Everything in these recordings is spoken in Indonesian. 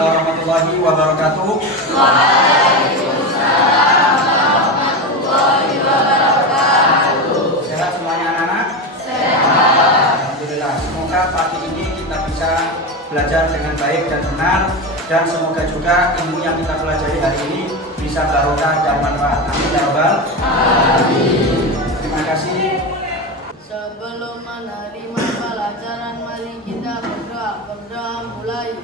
warahmatullahi wabarakatuh. Waalaikumsalam warahmatullahi wabarakatuh. Sehat semuanya anak-anak? Sehat. Alhamdulillah. Semoga pagi ini kita bisa belajar dengan baik dan benar, dan semoga juga ilmu yang kita pelajari hari ini bisa barokah dan manfaat. Amin ya rabbal alamin. Terima kasih. Sebelum menerima pelajaran, mari kita berdoa. Berdoa mulai.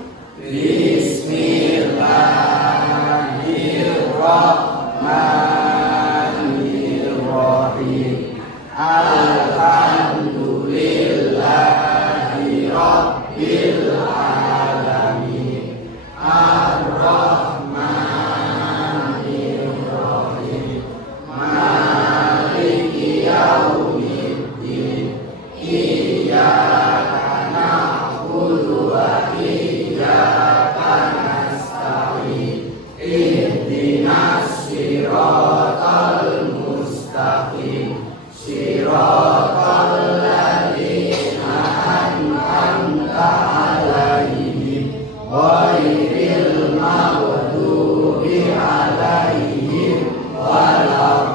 Bismillahirrahmanirrahim. Alhamdulillahi rabbil alamin. Ar-Rahmanir-Rahim. Maliki yaumiddin. Iyyaka na'budu wa iyyaka nasta'in. Ihdinas siratal mustaqim. Siratal ladzina an'amta 'alaihim ghairil maghdubi 'alaihim waladdallin.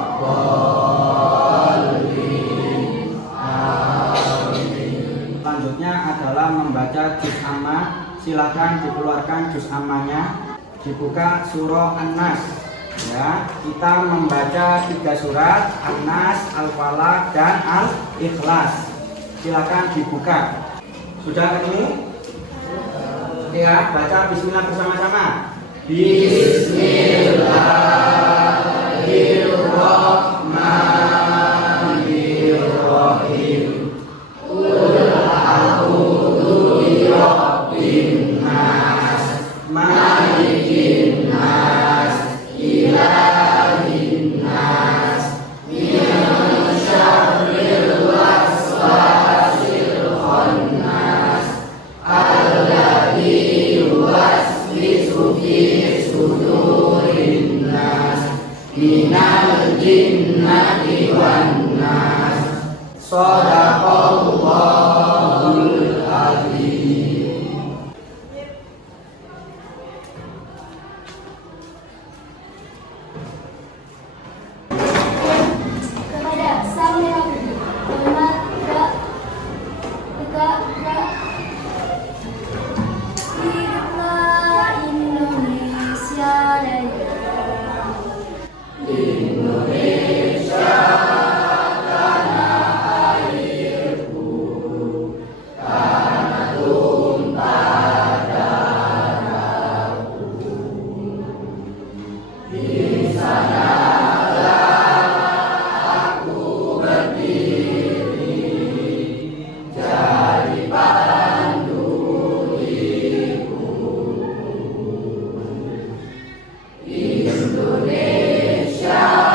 Amin. Selanjutnya adalah membaca juz amma. Silakan dikeluarkan juz ammanya, dibuka surah An-Nas. Ya, kita membaca 3 surat, An-Nas, Al-Falaq, dan Al-Ikhlas. Silakan dibuka. Sudah ketemu? Ya, baca bismillah bersama-sama. Bismillahirrahmanirrahim. Qul a'udzu birabbin nas, malikin nas, ilahin nas, min syarril waswasil khannas, alladzi yuwaswisu fi sudurin nas, minal jinnati wan nas. Shadaqallahul azim. Kepada Sang Yang Maha hiduplah Indonesia Raya. Indonesia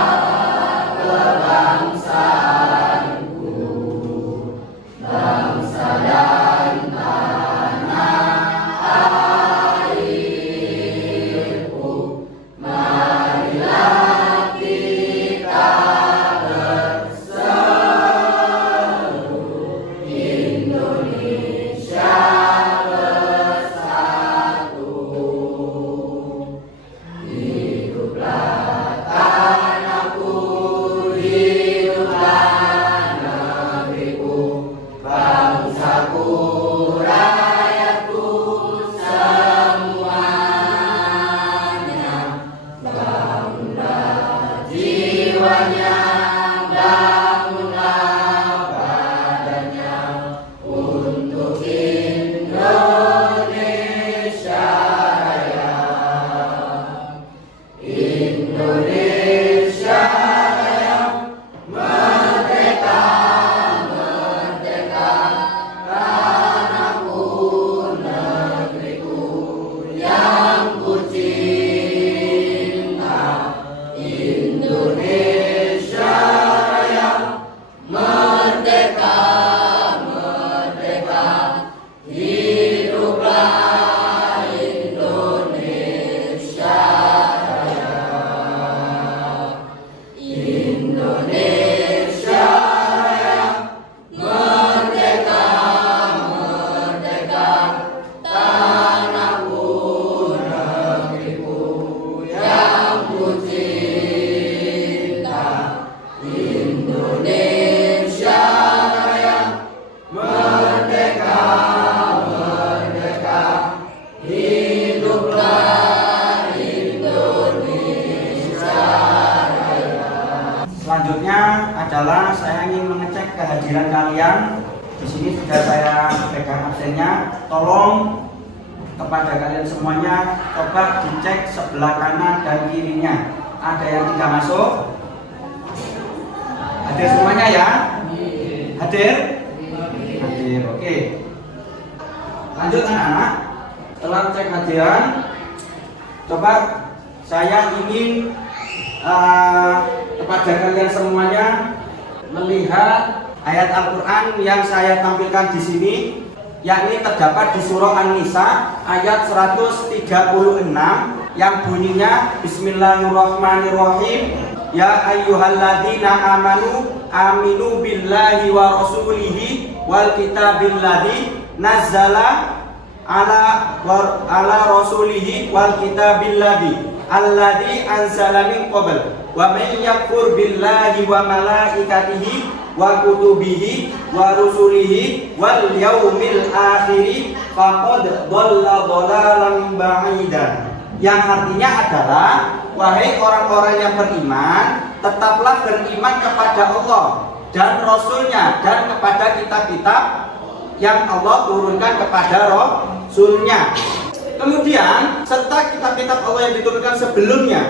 Selanjutnya adalah saya ingin mengecek kehadiran kalian. Di sini sudah saya pegang absennya. Tolong kepada kalian semuanya, coba dicek sebelah kanan dan kirinya. Ada yang tidak masuk? Hadir semuanya ya? Hadir? Hadir, oke. Lanjut anak-anak. Setelah cek hadiran, coba saya ingin kepada kalian semuanya melihat ayat Al-Quran yang saya tampilkan di sini, yakni terdapat di surah An-Nisa ayat 136 yang bunyinya Bismillahirrahmanirrahim. Ya ayyuhalladzina amanu aminu billahi wa rasulihi wal kitabil ladzi nazzala ala rasulihi wal kitabil ladzi alladzi anzala min qabl wa may yakfur billahi wa malaikatihi wa kutubihi wa rusulihi wal yaumil akhiri faqad dhalla dhalalan ba'ida. Yang artinya adalah, wahai orang-orang yang beriman, tetaplah beriman kepada Allah dan Rasulnya dan kepada kitab-kitab yang Allah turunkan kepada Rasulnya. Kemudian serta kitab-kitab Allah yang diturunkan sebelumnya.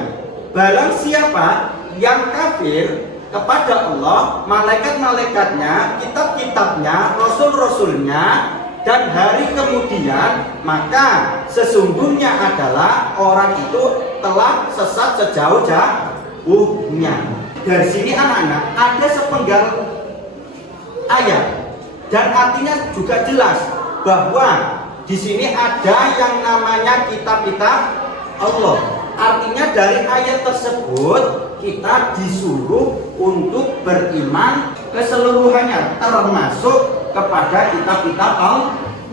Barang siapa yang kafir kepada Allah, malaikat-malaikatnya, kitab-kitabnya, rasul-rasulnya, dan hari kemudian, maka sesungguhnya adalah orang itu telah sesat sejauh-jauhnya. Dari sini anak-anak ada sepenggal ayat dan artinya juga jelas bahwa di sini ada yang namanya kitab-kitab Allah. Artinya dari ayat tersebut kita disuruh untuk beriman keseluruhannya, termasuk kepada kitab-kitab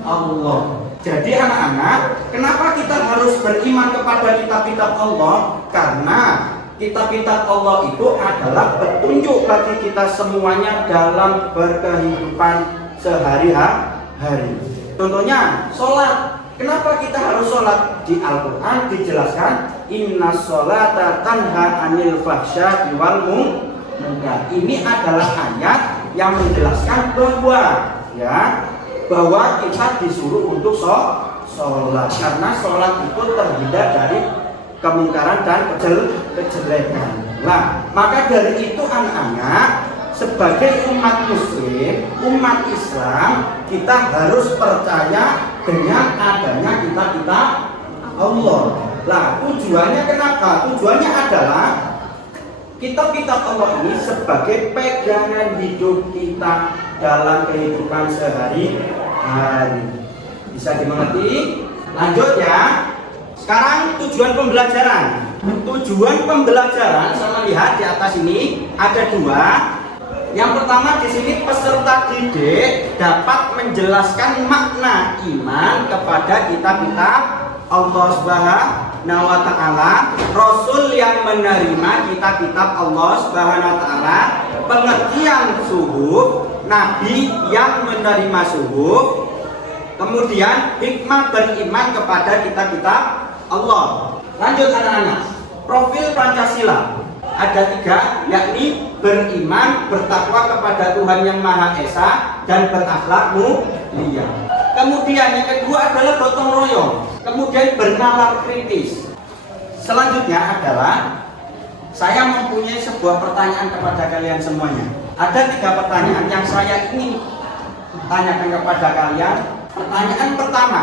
Allah. Jadi anak-anak, kenapa kita harus beriman kepada kitab-kitab Allah? Karena kitab-kitab Allah itu adalah petunjuk bagi kita semuanya dalam berkehidupan sehari-hari. Contohnya, sholat. Kenapa kita harus sholat? Di Al-Quran dijelaskan, Inna sholata tanha anil fahsya'i wal munkar. Ini adalah ayat yang menjelaskan bahwa kita disuruh untuk sholat, karena sholat itu terhindar dari kemungkaran dan kejelekan. Nah, maka dari itu anak-anak, sebagai umat muslim, umat Islam, kita harus percaya dengan adanya kitab-kitab Allah. Nah, tujuannya kenapa? Tujuannya adalah kitab-kitab Allah ini sebagai pegangan hidup kita dalam kehidupan sehari-hari. Bisa dimengerti? Lanjut ya. Sekarang tujuan pembelajaran. Tujuan pembelajaran sama lihat di atas ini ada dua. Yang pertama di sini peserta didik dapat menjelaskan makna iman kepada kitab-kitab Allah Subhanahu wa Ta'ala, Rasul yang menerima kitab-kitab Allah Subhanahu wa Ta'ala, pengertian suhuf, Nabi yang menerima suhuf, kemudian hikmah beriman kepada kitab-kitab Allah. Lanjut anak-anak, profil Pancasila ada 3, yakni beriman, bertakwa kepada Tuhan Yang Maha Esa, dan berakhlak mulia. Kemudian yang kedua adalah gotong royong, kemudian bernalar kritis. Selanjutnya adalah saya mempunyai sebuah pertanyaan kepada kalian semuanya. Ada 3 pertanyaan yang saya ingin tanyakan kepada kalian. Pertanyaan pertama,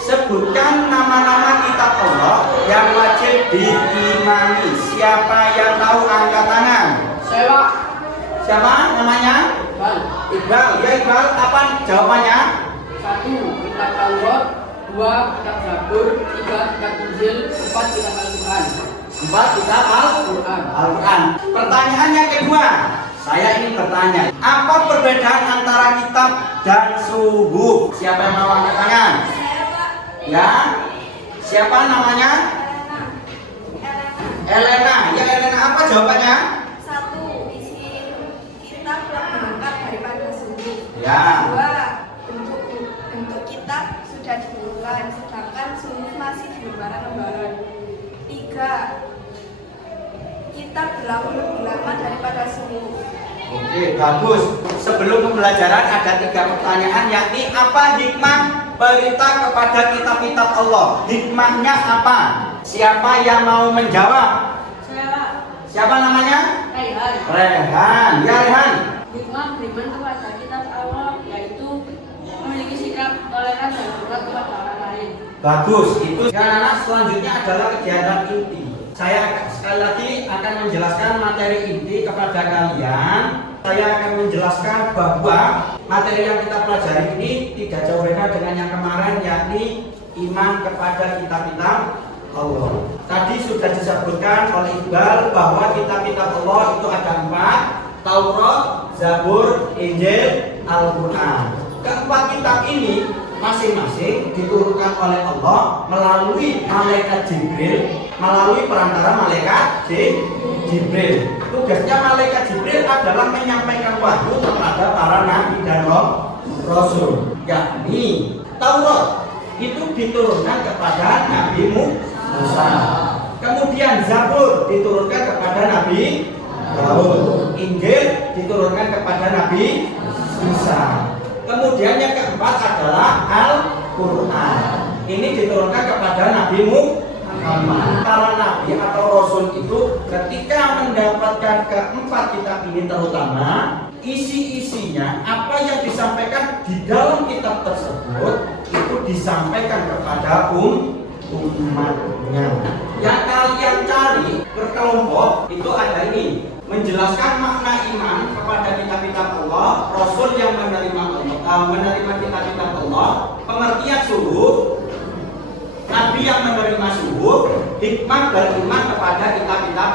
sebutkan nama-nama kitab Allah yang wajib diimani. Siapa yang tahu angkat tangan? Saya. Siapa namanya? Iqbal. Iqbal. Ya Iqbal, apa jawabannya? 1. Kitab Taurat, 2. Kitab Zabur, 3. Kitab Injil, 4. Kitab Al-Quran. 4. Kitab Al-Quran. Pertanyaan yang kedua, saya ingin bertanya, apa perbedaan antara kitab dan suhuf? Siapa yang mau angkat tangan? Ya, siapa namanya? Elena. Ya Elena, apa jawabannya? 1. Isi kitab lebih lengkap daripada suhuf. Ya. 2. Bentuk kitab sudah dibulan, sedangkan suhuf masih di lembaran-lembaran. 3. kita berlaku lebih lama daripada subuh. Oke, bagus. Sebelum pembelajaran ada 3 pertanyaan, yakni apa hikmah perintah kepada kitab-kitab Allah? Hikmahnya apa? Siapa yang mau menjawab? Saya Siapa namanya? Raihan. Rehan. Ya, Rehan. Hikmah beriman kepada kitab Allah yaitu memiliki sikap toleran dan hormat kepada orang lain. Bagus. Itu ya, anak selanjutnya adalah kegiatan inti. Saya sekali lagi akan menjelaskan materi inti kepada kalian. Saya akan menjelaskan bahwa materi yang kita pelajari ini tidak jauh beda dengan yang kemarin, yakni iman kepada kitab-kitab Allah. Tadi sudah disebutkan oleh Iqbal bahwa kitab-kitab Allah itu ada 4: Taurat, Zabur, Injil, Al-Quran. Keempat kitab ini masing-masing diturunkan oleh Allah melalui malaikat Jibril, melalui perantara malaikat Jibril. Tugasnya malaikat Jibril adalah menyampaikan wahyu kepada para nabi dan rasul. Yakni Taurat itu diturunkan kepada Nabi Musa. Kemudian Zabur diturunkan kepada Nabi Daud. Injil diturunkan kepada Nabi Isa. Kemudian yang keempat adalah Al-Quran. Ini diturunkan kepada Nabi Muhammad. Para nabi atau rasul itu ketika mendapatkan keempat kitab ini, terutama isi-isinya apa yang disampaikan di dalam kitab tersebut itu disampaikan kepada umatnya. Yang kalian cari berkelompok itu ada ini, menjelaskan makna iman kepada kitab-kitab Allah, rasul yang menerima kitab-kitab Allah, pengertian suhuf, nabi yang menerima suhuf, hikmah beriman kepada kitab-kitab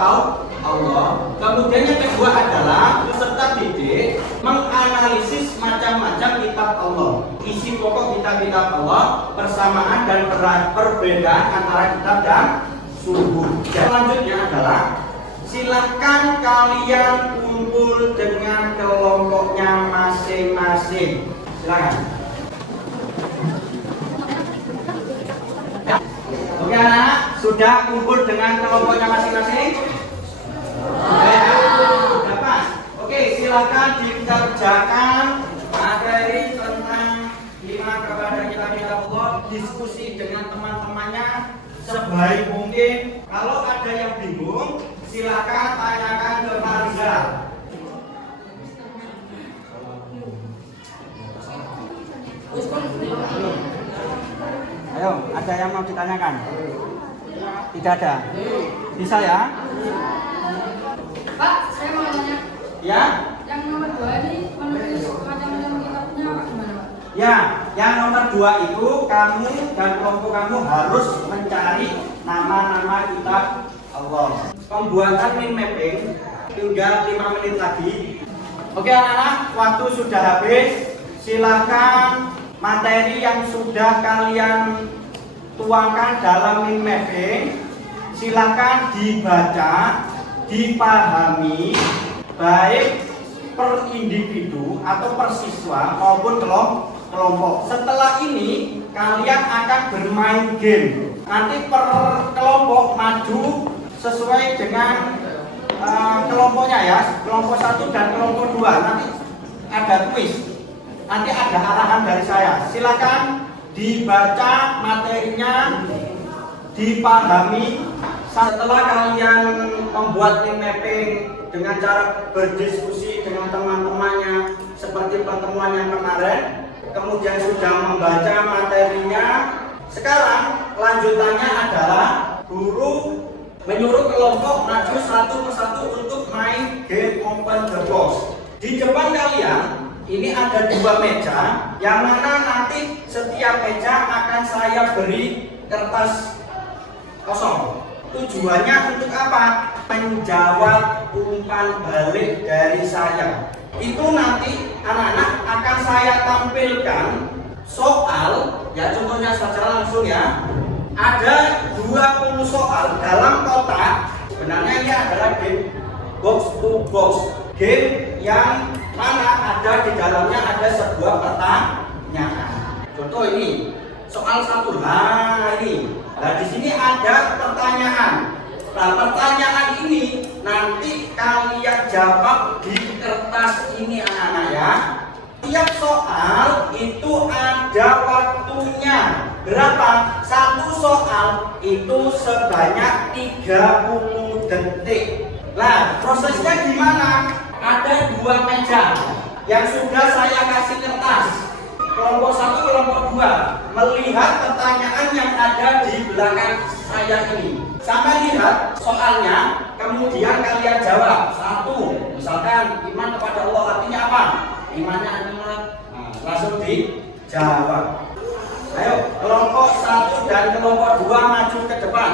Allah. Kemudian yang kedua adalah peserta didik menganalisis macam-macam kitab Allah, isi pokok kitab-kitab Allah, persamaan dan perbedaan antara kitab dan suhuf. Selanjutnya adalah silakan kalian kumpul dengan kelompoknya masing-masing. Silakan. Oke anak, sudah kumpul dengan kelompoknya masing-masing? Sudah pas. Oke, silakan dikerjakan materi tentang iman kepada kitab-kitab Allah, diskusi dengan teman-temannya sebaik mungkin. Kalau ada yang bingung, silakan tanyakan ke Mariza. Ayo, ada yang mau ditanyakan? Tidak ada? Bisa ya? Pak, saya mau tanya. Ya? Yang nomor 2 ini menulis macam-macam kitabnya gimana, Pak? Ya, yang nomor 2 itu kamu dan kelompok kamu harus mencari nama-nama kitab Allah. Pembuatan mind mapping tinggal 5 menit lagi. Oke anak-anak, waktu sudah habis. Silakan materi yang sudah kalian tuangkan dalam mind mapping, silakan dibaca, dipahami baik per individu atau per siswa maupun kelompok. Setelah ini kalian akan bermain game. Nanti per kelompok maju sesuai dengan kelompoknya ya, kelompok 1 dan kelompok 2. Nanti ada kuis, nanti ada arahan dari saya. Silakan dibaca materinya, dipahami. Setelah kalian membuat tim mapping dengan cara berdiskusi dengan teman-temannya seperti pertemuan yang kemarin, kemudian sudah membaca materinya, sekarang lanjutannya adalah guru menyuruh kelompok maju satu persatu untuk main game open the box. Di depan kalian ini ada 2 meja, yang mana nanti setiap meja akan saya beri kertas kosong. Tujuannya untuk apa? Menjawab umpan balik dari saya. Itu nanti anak-anak akan saya tampilkan soal, ya contohnya saja langsung ya. Ada 20 soal dalam kotak. Sebenarnya ini adalah game box to box, game yang mana ada di dalamnya ada sebuah pertanyaan. Contoh ini soal 1. Nah ini. Nah di sini ada pertanyaan. Nah pertanyaan ini nanti kalian jawab di kertas ini anak-anak ya. Tiap soal itu ada waktunya. Berapa? Satu soal itu sebanyak 30 detik. Nah, prosesnya gimana? Ada 2 meja yang sudah saya kasih kertas. Kelompok 1, kelompok 2 melihat pertanyaan yang ada di belakang saya ini. Sampai lihat soalnya, kemudian kalian jawab. 1, misalkan iman kepada Allah artinya apa? Imannya adalah, langsung dijawab. Ayo, kelompok 1 dan kelompok 2 maju ke depan.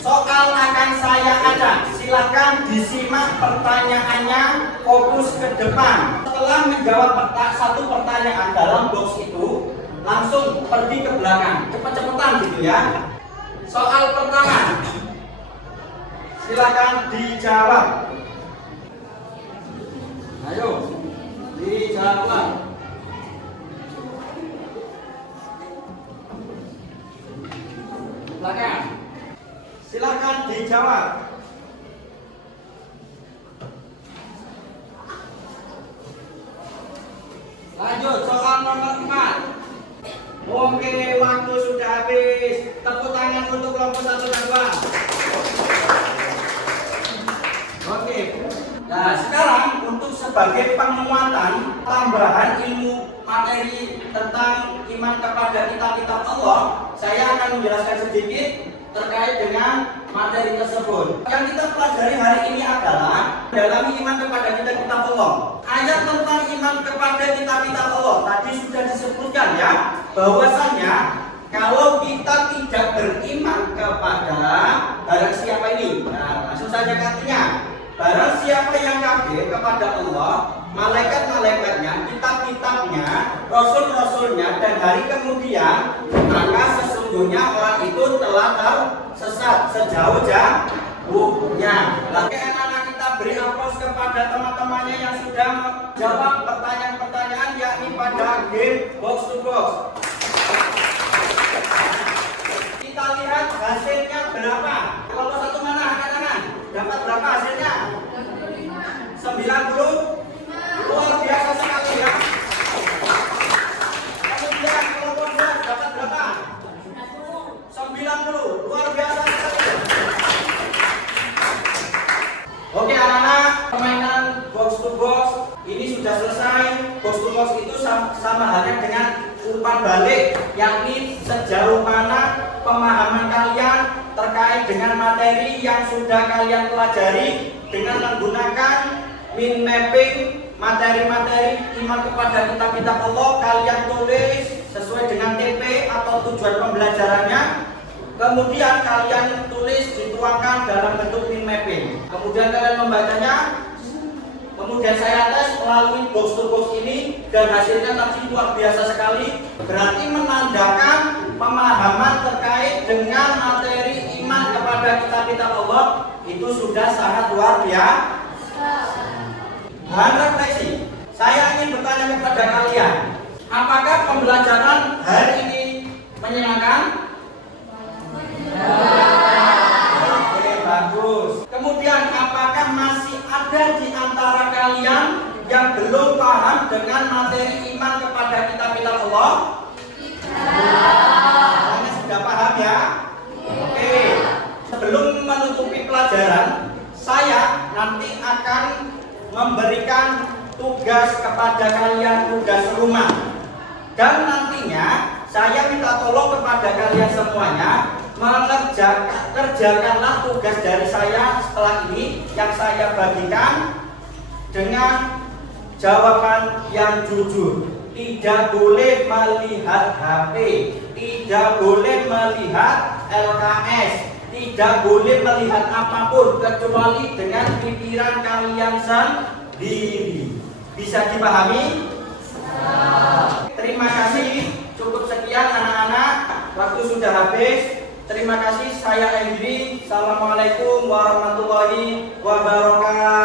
Soal akan saya ajak, silakan disimak pertanyaannya, fokus ke depan. Setelah menjawab satu pertanyaan dalam box itu, langsung pergi ke belakang, cepet-cepetan gitu ya. Soal pertama, silakan dijawab. Ayo, dijawab. Belakang. Silakan dijawab. Lanjut soal nomor 4. Oke, waktu sudah habis. Tepuk tangan untuk kelompok 1 dan 2. Oke. Nah, sekarang untuk sebagai penguatan tambahan ilmu materi tentang iman kepada kitab-kitab Allah, saya akan menjelaskan sedikit terkait dengan materi tersebut. Yang kita pelajari hari ini adalah dalam iman kepada kitab-kitab Allah. Ayat tentang iman kepada kitab-kitab Allah tadi sudah disebutkan ya, bahwasanya kalau kita tidak beriman kepada barang siapa ini, nah, langsung saja artinya, barang siapa yang kafir kepada Allah, malaikat-malaikatnya, kitab-kitabnya, rasul-rasulnya, dan hari kemudian, maka sesungguhnya orang itu telah tersesat sejauh-jauhnya. Lalu anak-anak kita beri aplaus kepada teman-temannya yang sudah menjawab pertanyaan-pertanyaan yakni pada game box to box. Kita lihat hasilnya berapa. Kalau 1 mana angkat tangan? Dapat berapa hasilnya? 90. Luar biasa sekali ya. Kemudian kelompok 2 dapat berapa? 90. Luar biasa sekali. Oke anak-anak, permainan box to box ini sudah selesai. Box to box itu sama halnya dengan umpan balik, yakni sejauh mana pemahaman kalian terkait dengan materi yang sudah kalian pelajari dengan menggunakan mind mapping materi-materi iman kepada kitab-kitab Allah. Kalian tulis sesuai dengan TP atau tujuan pembelajarannya, kemudian kalian tulis dituangkan dalam bentuk mind mapping, kemudian kalian membacanya, kemudian saya tes melalui box to box ini dan hasilnya tadi luar biasa sekali. Berarti menandakan pemahaman terkait dengan materi iman kepada kitab-kitab Allah itu sudah sangat luar biasa. Bahan refleksi, saya ingin bertanya kepada kalian, apakah pembelajaran hari ini menyenangkan? Oke, bagus. Kemudian apakah masih ada di antara kalian yang belum paham dengan materi iman kepada kitab-kitab Allah? Kalian sudah paham ya? Oke. Sebelum menutupi pelajaran, saya nanti akan memberikan tugas kepada kalian, tugas rumah. Dan nantinya saya minta tolong kepada kalian semuanya kerjakanlah tugas dari saya setelah ini yang saya bagikan dengan jawaban yang jujur. Tidak boleh melihat HP, tidak boleh melihat LKS, tidak boleh melihat apapun kecuali dengan pikiran kalian sendiri. Bisa dipahami? Terima kasih. Cukup sekian anak-anak. Waktu sudah habis. Terima kasih. Saya Andri. Assalamualaikum warahmatullahi wabarakatuh.